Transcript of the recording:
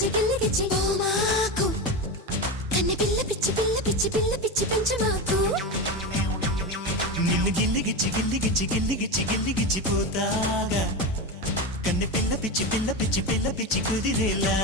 గిచ్చి ఓ మాకు కన్నె పిల్ల పిచ్చి పిల్ల పిచ్చి పిల్ల పిచ్చి పెంచు మాకు నిన్ను గిల్లిగిచ్చి పోతాగా కన్నె పిల్ల పిచ్చి పిల్ల పిచ్చి పిల్ల పిచ్చి కుదిరేలా